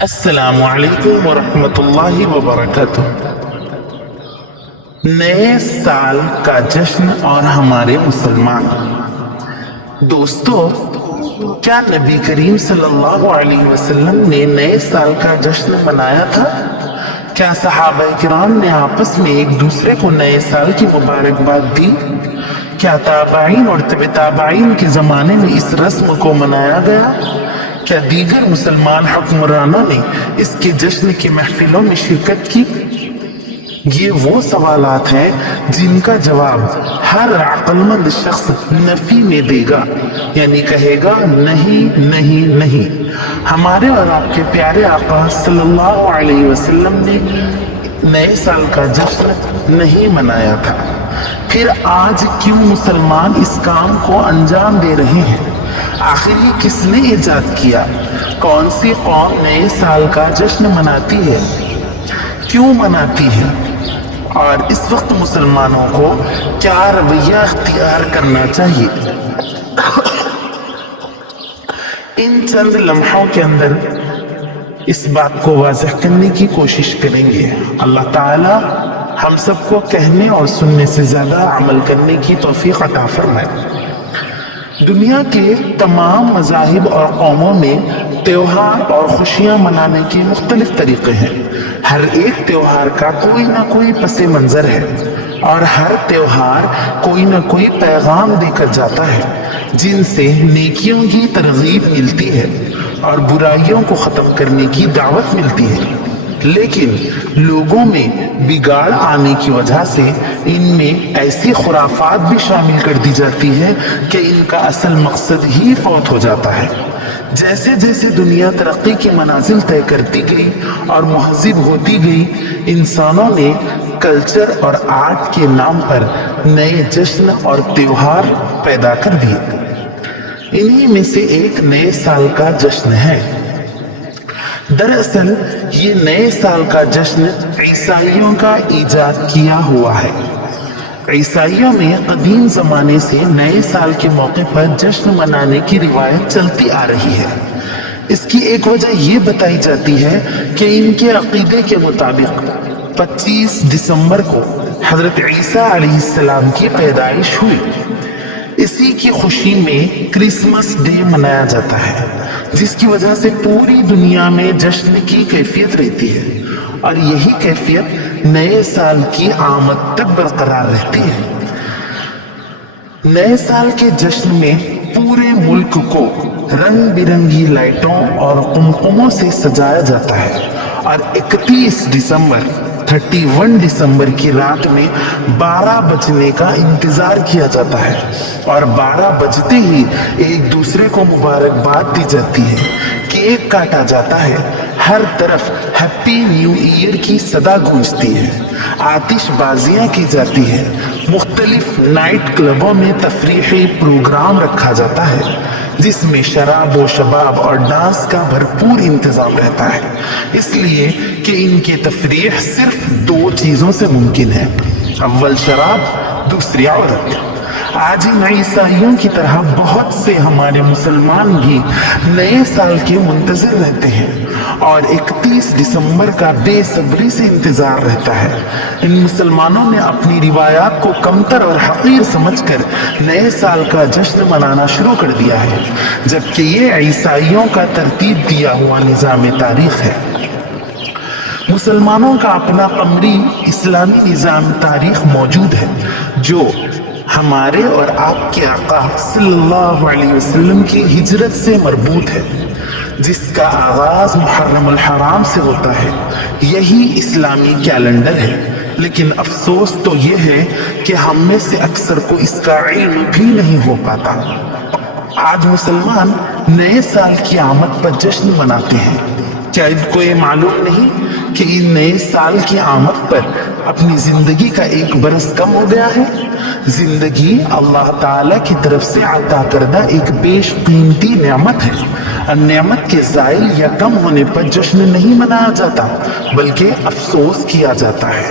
السلام علیکم ورحمۃ اللہ وبرکاتہ۔ نئے سال کا جشن اور ہمارے مسلمان دوستو، کیا نبی کریم صلی اللہ علیہ وسلم نے نئے سال کا جشن منایا تھا؟ کیا صحابہ کرام نے آپس میں ایک دوسرے کو نئے سال کی مبارکباد دی؟ کیا تابعین اور تبع تابعین کے زمانے میں اس رسم کو منایا گیا؟ کیا دیگر مسلمان حکمرانوں نے اس کے جشن کی محفلوں میں شرکت کی؟ یہ وہ سوالات ہیں جن کا جواب ہر عقل مند شخص نفی میں دے گا، یعنی کہے گا نہیں نہیں نہیں، ہمارے اور آپ کے پیارے آقا صلی اللہ علیہ وسلم نے نئے سال کا جشن نہیں منایا تھا۔ پھر آج کیوں مسلمان اس کام کو انجام دے رہے ہیں؟ آخر یہ کس نے ایجاد کیا؟ کون سی قوم نئے سال کا جشن مناتی ہے؟ کیوں مناتی ہے؟ اور اس وقت مسلمانوں کو کیا رویہ اختیار کرنا چاہیے؟ ان چند لمحوں کے اندر اس بات کو واضح کرنے کی کوشش کریں گے۔ اللہ تعالی ہم سب کو کہنے اور سننے سے زیادہ عمل کرنے کی توفیق عطا فرمائے۔ دنیا کے تمام مذاہب اور قوموں میں تہوار اور خوشیاں منانے کے مختلف طریقے ہیں۔ ہر ایک تہوار کا کوئی نہ کوئی پس منظر ہے اور ہر تہوار کوئی نہ کوئی پیغام دے کر جاتا ہے، جن سے نیکیوں کی ترغیب ملتی ہے اور برائیوں کو ختم کرنے کی دعوت ملتی ہے۔ لیکن لوگوں میں بگاڑ آنے کی وجہ سے ان میں ایسی خرافات بھی شامل کر دی جاتی ہے کہ ان کا اصل مقصد ہی فوت ہو جاتا ہے۔ جیسے جیسے دنیا ترقی کی منازل طے کرتی گئی اور مہذب ہوتی گئی، انسانوں نے کلچر اور آرٹ کے نام پر نئے جشن اور تہوار پیدا کر دیے۔ انہی میں سے ایک نئے سال کا جشن ہے۔ دراصل یہ نئے سال کا جشن عیسائیوں کا ایجاد کیا ہوا ہے۔ عیسائیوں میں قدیم زمانے سے نئے سال کے موقع پر جشن منانے کی روایت چلتی آ رہی ہے۔ اس کی ایک وجہ یہ بتائی جاتی ہے کہ ان کے عقیدے کے مطابق 25 دسمبر کو حضرت عیسیٰ علیہ السلام کی پیدائش ہوئی۔ اسی کی خوشی میں کرسمس ڈے منایا جاتا ہے، جس کی وجہ سے پوری دنیا میں جشن کی کیفیت رہتی ہے اور یہی کیفیت نئے سال کی آمد تک برقرار رہتی ہے۔ نئے سال کے جشن میں پورے ملک کو رنگ برنگی لائٹوں اور قمقموں سے سجایا جاتا ہے اور 31 دسمبر کی رات میں 12 بجنے کا انتظار کیا جاتا ہے اور 12 بجتے ہی ایک دوسرے کو مبارکباد دی جاتی ہے، کیک کاٹا جاتا ہے، ہر طرف ہیپی نیو ایئر کی صدا گونجتی ہے، آتش بازیاں کی جاتی ہے، مختلف نائٹ کلبوں میں تفریحی پروگرام رکھا جاتا ہے جس میں شراب و شباب اور ڈانس کا بھرپور انتظام رہتا ہے، اس لیے کہ ان کی تفریح صرف 2 چیزوں سے ممکن ہے، اول شراب، دوسری عورت۔ آج ان عیسائیوں کی طرح بہت سے ہمارے مسلمان بھی نئے سال کے منتظر رہتے ہیں اور 31 دسمبر کا بے صبری سے انتظار رہتا ہے۔ ان مسلمانوں نے اپنی روایات کو کمتر اور حقیر سمجھ کر نئے سال کا جشن منانا شروع کر دیا ہے، جبکہ یہ عیسائیوں کا ترتیب دیا ہوا نظام تاریخ ہے۔ مسلمانوں کا اپنا قمری اسلامی نظام تاریخ موجود ہے جو ہمارے اور آپ کے آقا صلی اللہ علیہ وسلم کی ہجرت سے مربوط ہے، جس کا آغاز محرم الحرام سے ہوتا ہے۔ یہی اسلامی کیلنڈر ہے، لیکن افسوس تو یہ ہے کہ ہم میں سے اکثر کو اس کا علم بھی نہیں ہو پاتا۔ آج مسلمان نئے سال کی آمد پر جشن مناتے ہیں۔ کیا ان کو یہ معلوم نہیں کہ ان نئے سال کی آمد پر اپنی زندگی کا 1 برس کم ہو گیا ہے؟ زندگی اللہ تعالیٰ کی طرف سے عطا کردہ ایک بیش قیمتی نعمت ہے۔ نعمت کے زائل یا کم ہونے پر جشن نہیں منایا جاتا، بلکہ افسوس کیا جاتا ہے۔